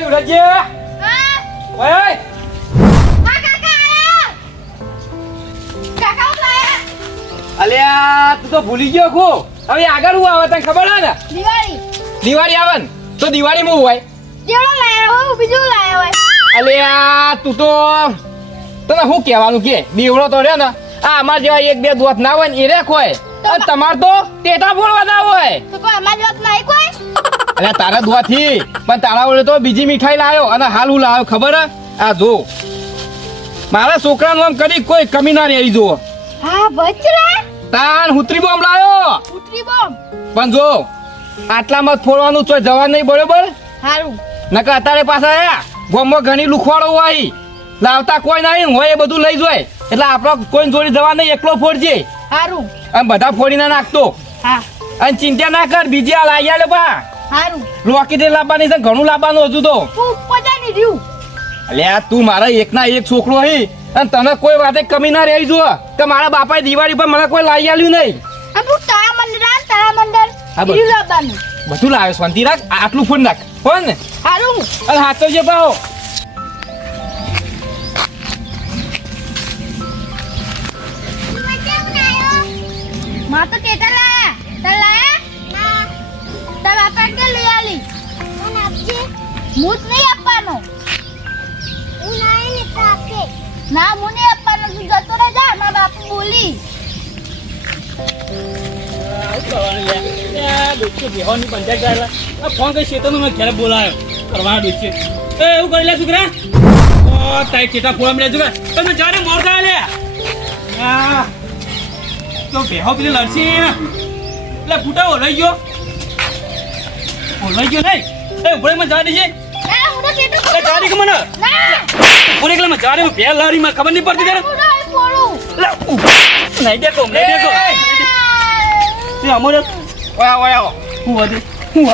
ઉડજે હા ઓય અલ્યા તું તો ભૂલી ગયો ખો હવે આગળ હું આવે તને ખબર હે ને દિવાળી દિવાળી આવે ને તો દિવાળીમાં હું હોય જેવડો લાયા હોય બીજું લાયા હોય અલ્યા તું તો તને શું કહેવાનું કે બીવડો તો રે ને આ અમાર જેવા એક બે દોત ના હોય ને એ રે અને તમાર તો ટેટા ફોડવાના હોય તો કોઈ અમાર વાત ના કોઈ અલ્યા તારા દુઆથી. પણ તારા વડે તો બીજી મીઠાઈ લાવ્યો અને હાલ હું લાવ્યો ખબર આ જો. મારા છોકરાનું આમ કરી કોઈ કમી ના રહી જો હા બચરા તાન હુતરી બોમ્બ લાવ્યો હુતરી બોમ્બ. પણ જો આટલામાં ફોડવાનું તો જવા નહીં બરોબર? હારું. નકર અત્યારે પાછા આયા ગોમમાં ઘણી લુખવાડો હોય. લાવતા કોઈ નહીં હોય એ બધું લઈ જાય. એટલે આપણો કોઈ જોડે જવા નહીં એકલો ફોડજે. હારું. અને બધા ફોડીને નાખતો. હા. અને ચિંતા ના કર બીજી આ લાવી આલે બા. હારું. લોકી લાવવાની છે ઘણું લાવવાનું હતું તો. પજાની રહ્યું અલ્યા તું મારા એકના એક છોકરો હી. અને તને કોઈ વાતે કમી ના રહી જો કે મારા બાપાએ દિવાળી પર મને કોઈ લાવી આલ્યું નહીં. તું તારા આ તારા હા, બસ. લાવવાનું બધું લાવ્યો શાંતિ રાખ. આટલું ફોન રાખ. ફોન ને. હારું. અને હાથો જે પાહો માં તો ટેટા લાયા તાર બાપા કે લઈ આલી. મને આપજે. મૂત નહીં આપવાનો. હું ના એને કાકે ના હું નહીં આપવાનો. તું જતો રહે જા મારા બાપુ બોલી. ફોન કરી શેતર નો ઘેર બોલાયો કરવાના દોસ્તી એ એવું કરી લે છોકરા ઓ તાઈ ચેટા ફોડા મળ્યા છોકરા તમે જાને મોર લે આ તો બેહો પેલી લડશી. એટલે ફૂટા ઓલાઈ ગયો. ગયો નહીં? એ ઉપરમાં જા દેજે. ના હું તો ટેટો એ જા કે મને? ના. બે લારી માં ખબર નહીં પડતી કરે નહીં લે નહીં દેતો નહીં દેતો તે અમરે. ઓય આવો, હું વધે હું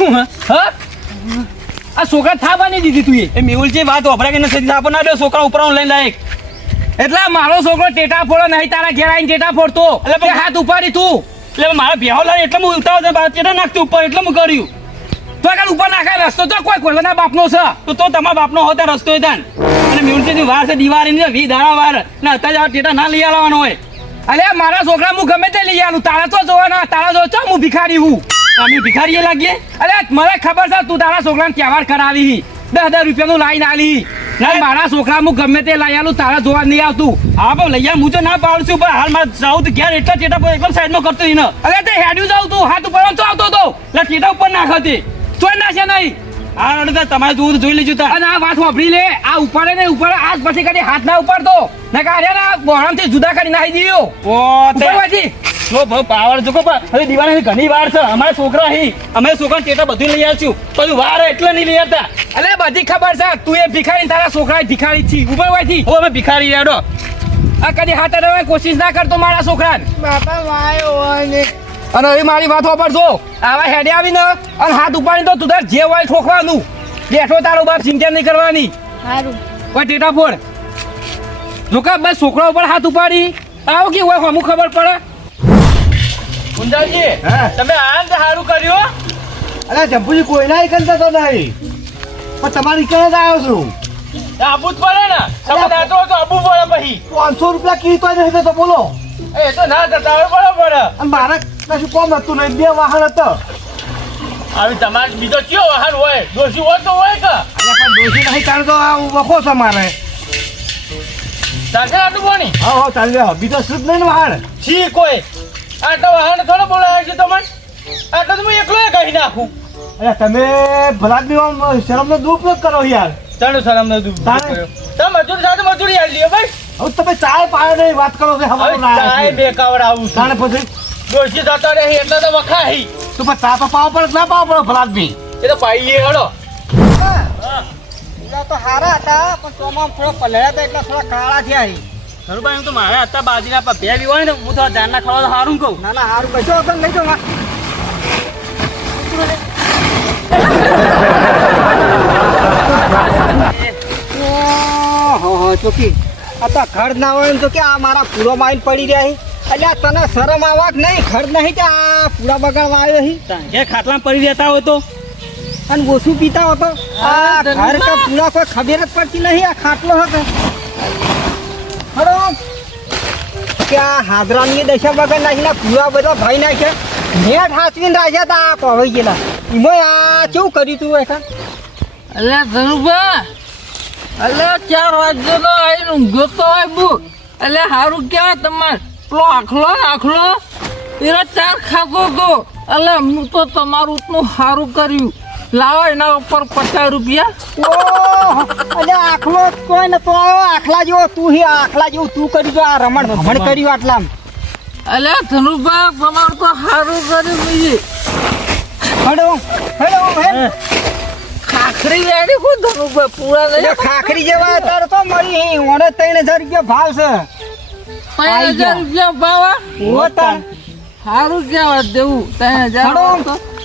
હું હા આ છોકરા થાવાની દીધી તું એ. મેહુલ જે વાત વપરા કે નથી આપો ના દે છોકરા ઉપર લઈને લાયક. એટલે મારો છોકરો ટેટા ફોડો નહીં તારા ઘેર આવીને ટેટા ફોડતો. એટલે એટલે હાથ ઉપાડી તું. એટલે મારા બેહો લાય એટલે હું ઉતાવ બાદ ચેટા નાખતું ઉપર, એટલે હું કર્યું. તો આગળ ઉપર નાખાય રસ્તો, તો કોઈ કોઈના બાપનો છે. તો તો તમારા બાપનો હોતા રસ્તો હતા અને મેહુલ વાર છે દિવાળી ની વી દાડા વાર. ને અત્યારે ટેટા ના લઈ આવવાનો હોય. અલે, મારા છોકરા હું ગમે તે લઈ આવું તારા તો જોવાના, તારા જો છો હું ભિખારી હું? અમે ભિખારીએ લાગીએ? અલે, મને ખબર છે, તું તારા છોકરાને તહેવાર કરાવી. દસ હજાર રૂપિયાનું લાઈન આલી. ના મારા છોકરા હું ગમે તે લઈ આલું તારા જોવા નહીં આવતું. હા પણ લઈ આ હું તો ના પાડું છું પણ હાલમાં જાઉં તો ઘેર એટલા ટેટા પર એકદમ સાઈડમાં કરતો એને અરે તે હેડ્યું જાઉં તું હાથ ઉપર તો આવતો તો એટલે ટેટા ઉપર નાખતી તોય નાશે નહીં. આ અડધા તમારે જોવું તો જોઈ લેજો તા અને આ વાત વાપરી લે આ ઉપાડે ને ઉપર આજ પછી કદી હાથ ના ઉપાડતો. ને કાઢ્યા ના ગોળામથી જુદા કરી નાખી દીયો. ઓ તે જો ભાવ પાવર જો હવે દિવાળી ઘણી વાર છે. અમારા છોકરા અહીં અમે છોકરા ટેટા બધું લઈ આવશું પણ વાર હોય એટલે નહીં લઈ આવતા. અલે બધી ખબર છે. તું એ ભિખારી તારા છોકરા ભિખારી હોય છી ઉપરવાથી હવે અમે ભિખારી રેડો. આ કદી હાથ અડવાની કોશિશ ના કરતો મારા છોકરા બાપા વાયો હોય અને હવે મારી વાત વાપરજો આવા હેડે આવીને અને હાથ ઉપાડી તો તું તાર જે હોય ઠોકવાનું. બેઠો તારો બાપ ચિંતા નહીં કરવાની. સારું કોઈ ટેટા ફોડ. જો કે બસ છોકરા ઉપર હાથ ઉપાડી. આવો કે હોય અમુક ખબર પડે? હા? તમે તો સારું કર્યું અરે જંપુજી કોઈ ના એકંદર તો નહીં. પણ તમારી કઈ જ આવ્યો છું? આપવું જ પડે ને? તમે નાતો તો આપવું પડે પછી. પાંચસો રૂપિયા કી તો નથી તો બોલો. એ તો ના થતા હવે પડે પડે. અને મારા કશું કોમ હતું નહીં બે વાહન હતો. આવી તમારે બીજો કયો વાહન હોય? દોષી હોય તો હોય કે? અરે પણ દોષી નહીં કારણ તો આ વખો છે મારે. ચાલશે આટલું પાણી? હા હા ચાલે હા બીજો શુદ્ધ નહીં વાહન. છી કોઈ. આટલા વાહન થોડો બોલાવે છે તમને આટલો તો હું એકલો કહી નાખું. અરે તમે ભલાદમી આમ શરમનો દુરુપયોગ કરો યાર. ચાલો સલામ ના દઉં તમે મજૂર સાથે મજૂરી આલી લ્યો ભાઈ. હવે તમે ચાય પાયો નહીં વાત કરો છો હવે ચાય બે કાવડ આવું તાણે પછી? દોષી જતા રહે એટલે તો વખાઈ. તો પણ ચા તો પાવ પડે ના પાવ પડે ભલાદમી? એ તો પાઈએ હળો. તો હારા હતા પણ ચોમામ થોડા પલળ્યા હતા એટલે થોડા કાળા થયા ખરું હું તો મારે અત્યારે બાજરીના પર બે હોય ને હું તો ધ્યાનના ના ખાવા સારું કહું. ના ના હારું કશો વગર લઈ જાઓ ચોકી. તો આ તો ઘર ના હોય તો કે આ મારા પૂરો માઈન પડી રહ્યા હી એટલે આ તને શરમ આવવા જ નહીં? ઘર નહીં કે આ પૂરા બગાડવા આવ્યો હી જે ખાટલા પડી રહેતા હોય તો? અને ઓછું પીતા હતો આ ઘર તો પૂરા કોઈ ખબર જ પડતી નહીં આ ખાટલો હતો. હલો. કે આ હાદરાની દશા વગર નાખીને પૂરા બધા ભાઈ નાખે નેટ હાથવીને રાખ્યા તા આ પવાઈ ગયેલા એમાં આ કેવું કર્યું તું એકા? અલે ધનુભા, અલે ચાર વાગ્યાનો આવીને ઊંઘ્યો તો હોય બુ એટલે સારું કહેવાય તમારે પેલો આખલો આખલો? એનો ચાર ખાતો તો એટલે હું તો તમારું એટલું સારું કર્યું. લાવો એના ઉપર પચાસ રૂપિયા. ઓહો અલે આખલો કોઈ ને તો આખલા જેવો તું હી આખલા જેવું તું કર્યું તો આ રમણ ભમણ કર્યું આટલા અલે ધનુભા તમારું તો સારું કર્યું બીજી. હેડો હેડો ખાખરી વેડી કોઈ ધનુભા પૂરા લઈ ખાખરી જેવા અત્યારે તો મળી હી. ઓને ત્રણ હજાર રૂપિયા ભાવ છે. ત્રણ હજાર રૂપિયા ભાવા ઓ તાર સારું કહેવાય દેવું તને હાલો.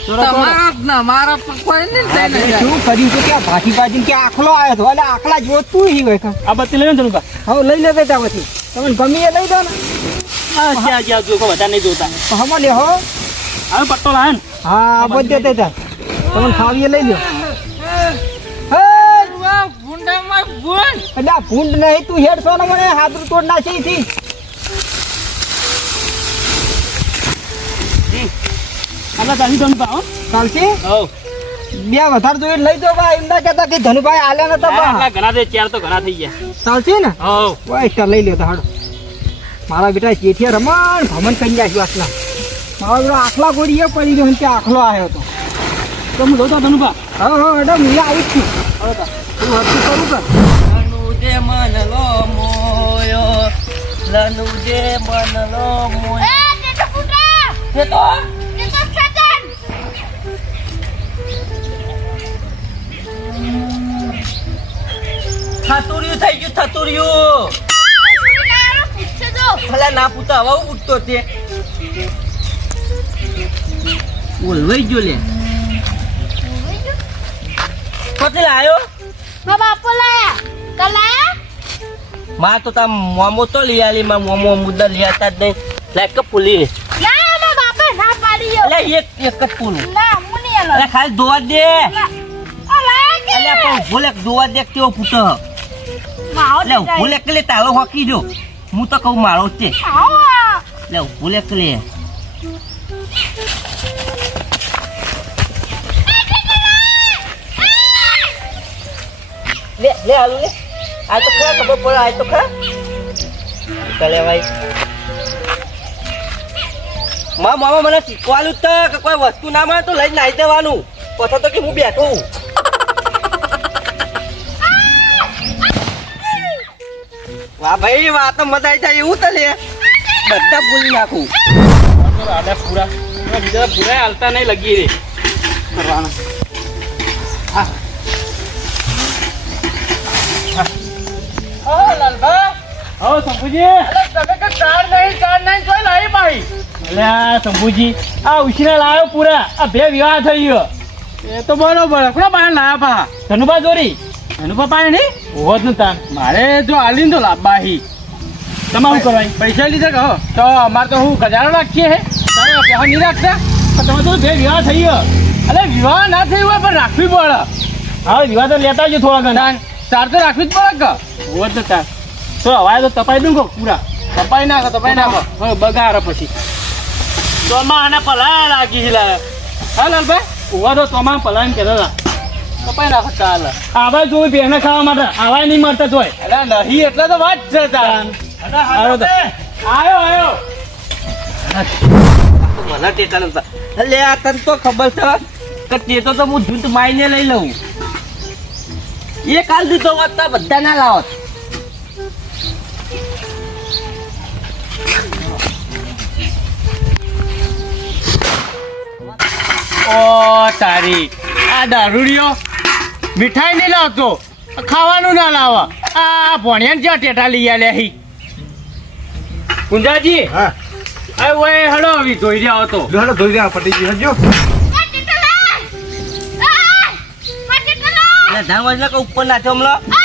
તમારા જ ના મારા કોઈ નહીં ત્રણ શું કર્યું તો કે ભાજી ભાજી કે આખલો આવ્યો તો એટલે આખલા જો તું હી હોય આ બત્તી લઈને હવે લઈ લે બેટા પછી. તમને ગમી એ લઈ દો ને. હા જ્યાં જ્યાં જો વધારે નહીં જોતા. તો હમો લે હો. હવે પટ્ટો લાવે ને. હા બધે તે તમને ખાવીએ લઈ લ્યો. ભૂંડામાં ભૂંડ. એટલે ભૂંડ નહીં તું હેડસો ને મને હાથ તોડ નાખી આપણે ચાલી ધનુભા હો. ચાલશે બે વધારે જોઈએ લઈ દો ભાઈ એમ ના કહેતા કે ધનુભાઈ આલ્યા નતા બા. ઘણા દે ચાર તો ઘણા થઈ ગયા. ચાલશે ને? હો ઓય ચાલ લઈ લ્યો તો હાડો મારા બેટા ચેઠિયા રમણ ભમણ કરી નાખ્યું આટલા. મારો બેટા આખલા ગોળીએ પડી ગયો ત્યાં આખલો આવ્યો હતો. તો હું જોતા ધનુભા હા હા બેટા હું આવી જ છું. હવે તો તું હરખું કરું કર મોયો લનુજે મનલો મોયો એ ટેટો પુત્રા તે તો ટેટો છતન થતુર્યું થઈ ગયું, થતુર્યું. ભલા ના પૂતા, હવા ઉઠતો તે. ઓલવાઈ ગયો લે. પછી લાયો? મા બાપો લાયા કલાયા માં તો તા મોમો તો લઈ આલી, માં મોમો મુદ્દા લઈ આવતા જ નહીં. લાઈક કે પુલી ના મા બાપે ના પાડી અલે એક એક જ પુલું. ના મુની અલે ખાલી દોવા દે. અલે, પણ ભોલે, દોવા દે કેવો પૂતો? માઓ એટલે ભોલે કલે તાલો હોકી જો. હું તો કહું મારો જ છે. આવો એટલે ભોલે કલે. લે લે આલુ લે. આ તો ખરા ખબર પડે આ તો ખરા. કલે ભાઈ. મા મામા મને શીખવાલું તો કે કોઈ વસ્તુ ના મળે તો લઈને નાઈ દેવાનું. પછી તો કે હું બેઠો હું ભાઈ વાત મજા આવી જાય એવું તો લે. બધા ભૂલી નાખું. આડા પૂરા. બીજા પૂરા હાલતા નહીં લગી રે. કરવાના. હો. શંભુજી. અલ્યા શંભુજી આ ઉછીને લાવ્યો પૂરા. આ બે વિવાહ થઈ ગયો એ તો બરોબર કોના પાસે લાવ્યા પા ધનુભા જોરી ધનુભા પાસે નહીં? હોત ને તાર મારે જો આલીને તો લાંબાહી. તમારું કરવાય પૈસા લીધા કહો તો અમારે તો હું ગજારો રાખીએ હે? તારે પૈસા નહીં રાખતા? પણ તમે તો બે વિવાહ થઈ ગયો. અરે વિવાહ ના થઈ હોય પણ રાખવી પડે. હા વિવાહ તો લેતા જ થોડા ઘણા. ચાર તો રાખવી જ પડે કે? હોત ને તાર તો હવે તો તપાઈ દઉં કહો પૂરા? તપાઈ નાખો તપાઈ નાખો. બગાડો પછી. તોમાં આને પલા લાગી છે હા લાલભાઈ? ઉવા તો તમામ પલાયને કહેતા હતા. કપાઈ નાખો ચાલ. આવા જોઈ બેને ખાવા માટે. આવા નહીં મળતા જોય અરે નહીં એટલે તો વાત છે તાન. આવ્યો આવ્યો મને ટેટા નતા. એટલે આ તને તો ખબર છે કે ટેટો તો હું જૂઠ માઈને લઈ લઉં. એ કાલ દીધો વાત તો બધા ના લાવત. ઓ તારી. આ દારૂડિયો મીઠાઈ નહીં લાવતો ખાવાનું ના લાવા આ ભણ્યાને જ્યાં ટેટા લઈ આલ્યા હી કુંજાજી હા આ ઓય હળો હવે ધોઈ રહ્યો હતો હળો ધોઈ રહ્યા પટીજી હજો ધાંગવાજ ઉપર ના છો હમણાં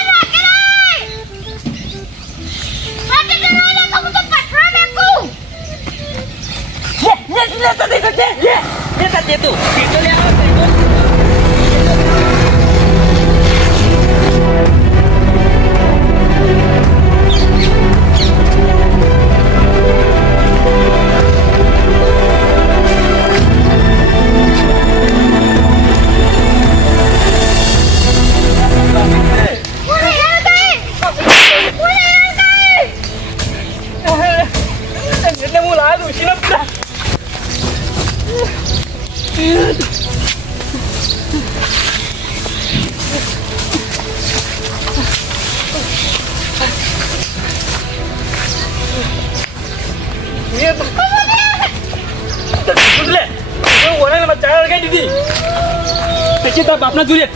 પછી તાર બાપના જોઈએ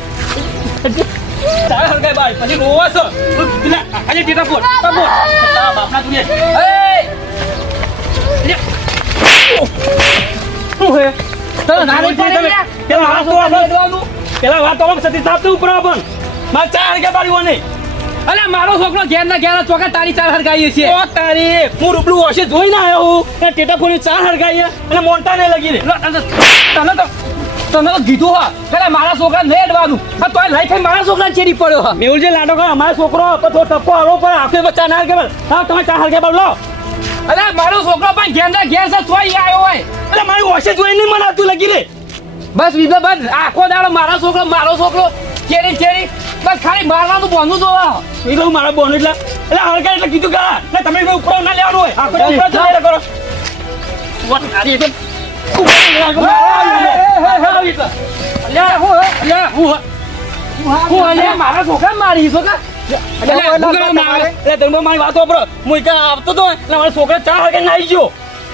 ચાર હરગાઈ બાઈ પછી રોવા છો. આજે ટેટા ફોડ તારા બાપના જોઈએ શું હે? તમે પેલા વાત તો પેલા વાત તો સતી ઉપર આપણ. માર ચાર ઓને. અલે મારો છોકરો ઘેર ના ઘેર ચોકે તારી ચાર હરગાઈ છે ઓ તારી. હું રૂબડું હશે જોઈને આવ્યો હું. ટેટા ફોડી ચાર હરગાઈ અને મોટા ને લગી રે તને તો તને તો કીધું હા કે મારા છોકરા નહીં અડવાનું. આ તોય લઈ થઈ મારા છોકરા ચેરી પડ્યો હા. મેહુલ જે લાડો કરે અમારો છોકરો તો ટપ્પો હાલો પર આખે બચ્ચા ના કે હા તમે ચા હાલ બાળ લો. અરે મારો છોકરો પણ ઘેર ના ઘેર છે તોય આવ્યો હોય. એટલે મારી હોશે જોઈને નહીં મનાતું લગી લે બસ બીજો બસ આખો દાડો મારો છોકરો મારો છોકરો. ચેરી ચેરી બસ ખાલી મારવાનું બોનું જોવા. એ કહું મારા બોન એટલે એટલે હરગાઈ એટલે કીધું કે તમે કોઈ ઉપર ના લેવાનું હોય. આખો ઉપર કરો. વાત તારી મારા છોકરા મારી છોકરા મારે? વાત હું આવતો તો મારા છોકરા ચાર વાગે નાઈ ગયો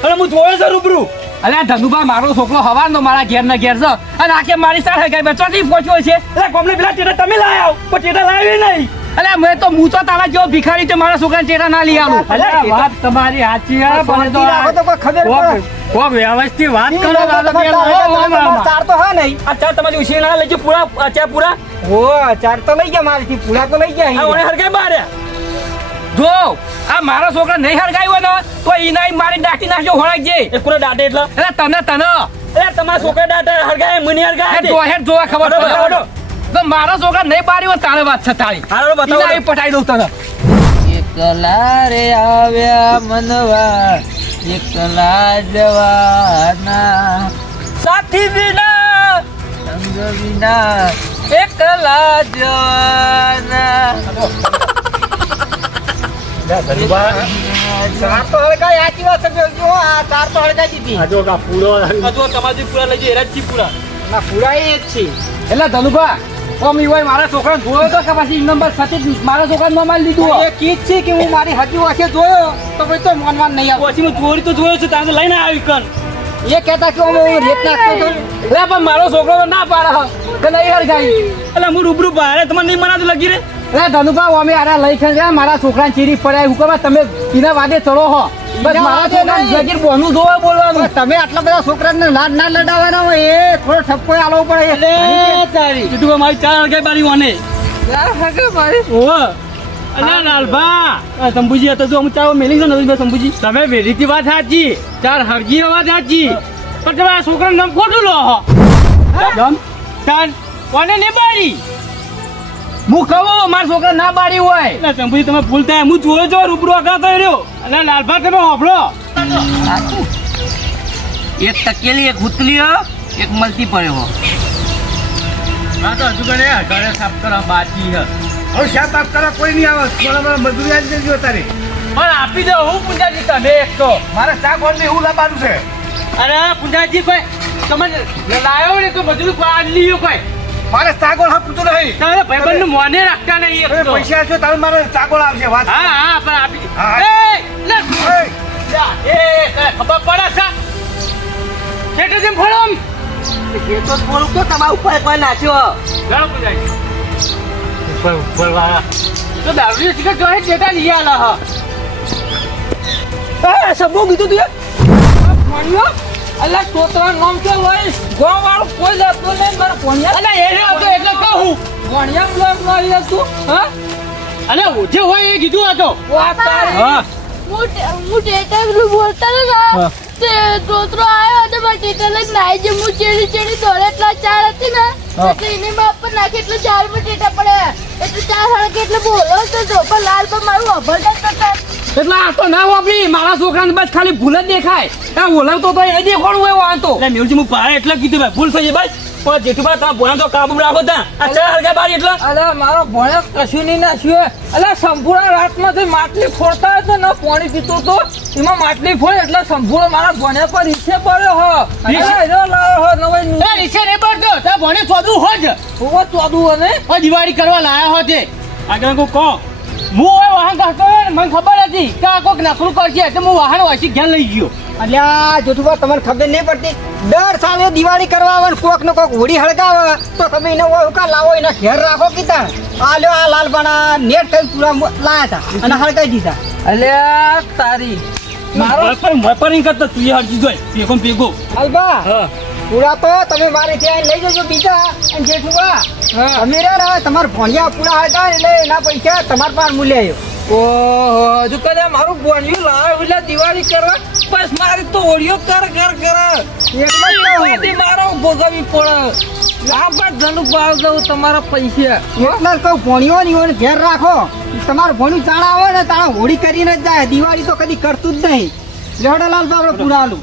અને હું જોયો છે રૂબરૂ અલ્યા ધનુભા મારો છોકરો હવાનો મારા ઘેર ના ઘેર છે અને આખે મારી સાથે ગઈ બચવાથી પહોંચ્યો છે એટલે કોમને પેલા ટેટા તમે લાયા આવો પણ ટેટા લાવી નહીં અલ્યા મેં તો હું તો તારા જેવો ભિખારી છે મારા છોકરા ચેટા ના લઈ આવું અલ્યા, વાત તમારી સાચી છે પણ તો ખબર પડે. વ્યવસ્થિત વાત કરો ચાર- તો હા નહીં. આ ચાર તમારી ઉછી ના લઈ જાઓ પૂરા અચ્છા પૂરા. હો ચાર તો લઈ ગયા મારીથી પૂરા તો લઈ ગયા ઓને. હરગાઈ બારે. જો આ મારા છોકરા નહીં હરગાયું ને તો ઈના મારી ડાકી નાખજો હોળાક જે. એ પૂરા દાટે એટલે? તને તને. અરે તમારા છોકરા દાટા હરગાય મને હરગાય તો. જો હેડ જોવા ખબર પડે. તો મારા છોકરા નહીં પાડી હોય તારે વાત છે તારી. હારો બતાવો એ પટાઈ દઉં તને. એકલા રે આવ્યા મનવા એકલા જવાના સાથી વિના સંગ વિના એકલા જવાના ચાર તો સાચી વાત છે જો આ ચાર તો હળગાઈ દીધી. પૂરો. જો તમારી પૂરા લઈ જાય એરાજી પૂરા. ના પૂરા એ જ છે. એટલે ધનુભા ઓમ હોય મારા છોકરાને જોયો તો કે પછી નંબર સતી મારા છોકરાને ન મારી દીધું એ કીધ છે કે હું મારી હજી વાંખે જોયો? તો પછી તો માનવાન નહીં આવે. પછી હું ચોરી તો જોયો છું તાને લઈને આવી કન એ કહેતા કે અમે હું રેત નાખતો હતો એટલે પણ મારો છોકરો તો ના પાડે હ. કે નહીં જાય. એટલે હું રૂબરૂ પાડે. તમને નહીં મનાતું લગી રે. એટલે ધનુભા અમે આરા લઈ મારા છોકરાને ચીરી પડ્યા હું તમે એના વાગે ચડો હો. બસ મારા છોકરાને. જગીર બોનું જોવે બોલવાનું. તમે આટલા બધા છોકરાને લાડ ના લડાવવાના હોય એ થોડો ઠપકો આલવો પડે. તારી. કીધું કે મારી ચાર હરગાઈ બારી વાને. મારી ઓહો. અલ્યા લાલભા. આ શંભુજી હતા જો હું ચાવો મેલી છે ને તમે વેરીથી વાત સાચી. ચાર હરજી વાત સાચી. પણ તમે આ છોકરાનું નામ ખોટું લો જમ. ચાર કોને ને બારી. હું કહું મારા છોકરા ના બાળી હોય. એટલે શંભુજી તમે ભૂલ થાય હું જોયો છો રૂબરૂ આગળ તો રહ્યો. અને લાલભા તમે હોભળો. એક તકેલી એક ઉતલી એક મળતી પડ્યો હા. તો હજુ કરે ઘરે સાફ કરવા બાકી છે. હવે શાક બાપ કરવા કોઈ નહીં આવે. થોડા મારા મજૂરી આવી જજો તારે પણ આપી દો હું પૂજાજી તમે એક તો. મારે શાક બોલ એવું લાવવાનું છે. અરે પૂજાજી કોઈ તમે લાયો ને તો બધું કોઈ આજ લીયો કોઈ. મારે ચાગોળ પૂછતો નહીં. તારે ભાઈબંધનું મોને રાખતા નહીં એક. પૈસા આપશો તારે મારે ચાગોળ આવશે વાત હા હા પણ આપી હા. એ લે. એ, એ ખબર પડે છે? કેટલું કેમ ફોડો આમ? એ તો થોડુંક તો તમારા ઉપર કોઈ નાખ્યો. ઘણો પૂજાજી ઉપર ઉપર વાળા તો દારૂ સિગરેટ જો હે લઈ આલા હા. એ સબો કીધું તું ભણ્યો અલા તોતરા નામ કે હોય ગામ વાળો કોઈ લેતો નહીં મારા ભણ્યા અલા એ રહ્યો તો એટલે કહું કોણિયા બ્લોક નો નહીં લેતું હા? અલે જે હોય એ કીધું હતો તો. હા. હું હું ટેટા પેલું બોલતા હતા તે દોતરો આવ્યો અને મારા ટેટા લઈને નાઈ જે હું ચેડી ચેડી દોડે એટલા ચાર હતી ને એટલે એને બાપ પર નાખી એટલે ચારમાં ડેટા પડ્યા. એટલે ચાર હળકે એટલે બોલો તો જો પણ લાલ પર મારું અભરતા કરતા એટલે આ તો ના વાપરી મારા છોકરાને બસ ખાલી ભૂલ જ દેખાય. આ ઓલવતો તો એ દેખાડવું હોય વાંધો. એટલે મેળજી હું પાડે એટલે કીધું ભાઈ ભૂલ થઈ ભાઈ પણ જેઠુભા તમે ભોણા તો કાબુ રાખો તા આ ચાર હરગા બારી એટલે. અલે મારો ભણે કશું નહીં નાખ્યું અલે સંપૂર્ણ રાતમાંથી માટલી ફોડતા હતો ને પાણી પીતો તો એમાં માટલી ફોડ એટલે સંપૂર્ણ મારા ભણે પર રીસે પડ્યો હો. રીસે? નહીં પડતો. તાર ભણે ચોદું હોજ ચોદું અને? ઓ દિવાળી કરવા લાયા હોતે આગળ કહો. હું એ વાહન કાઢતો ને મને ખબર હતી કે આ કોક નકરું કરશે એટલે હું વાહન વાસી ઘેર લઈ ગયો. અલ્યા જોઠુભા તમને ખબર નહીં પડતી. દર સાલે દિવાળી કરવા આવે ને કોક ને કોક હોળી હળગાવે તો તમે એને ઓળખા ઉકા લાવો એના ઘેર રાખો કીધા. આ લ્યો આ લાલબાના નેટ થઈ પૂરા લાયા હતા અને હળગાવી દીધા. અલ્યા તારી. મારો વેપારી કરતો તું હરજી જોઈ ભેગો. પેગો અલબા હા. પૂરા તો તમે મારે ત્યાં લઈ જજો બીજા? અને જેઠુભા હા. તમે રે ને તમારા ભણિયા પૂરા હતા એટલે એના પૈસા તમારા પાસે મૂલ્ય આવ્યો ઓહો હજુ કદાચ મારું ભણિયું લાવ એટલે દિવાળી કરવા બસ મારી તો ઓળિયો કર કર કર. મારો ભોગવવી પડે. લાભ ધનુ ભાવ દઉં તમારા પૈસા. એટલે ભણ્યો નહીં હોય ઘેર રાખો. તમારું ભણ્યું ચાણા આવે ને તાણા હોળી કરીને જ જાય. દિવાળી તો કદી કરતું જ નહીં. લેવડો લાલ બાબડો પૂરા આલું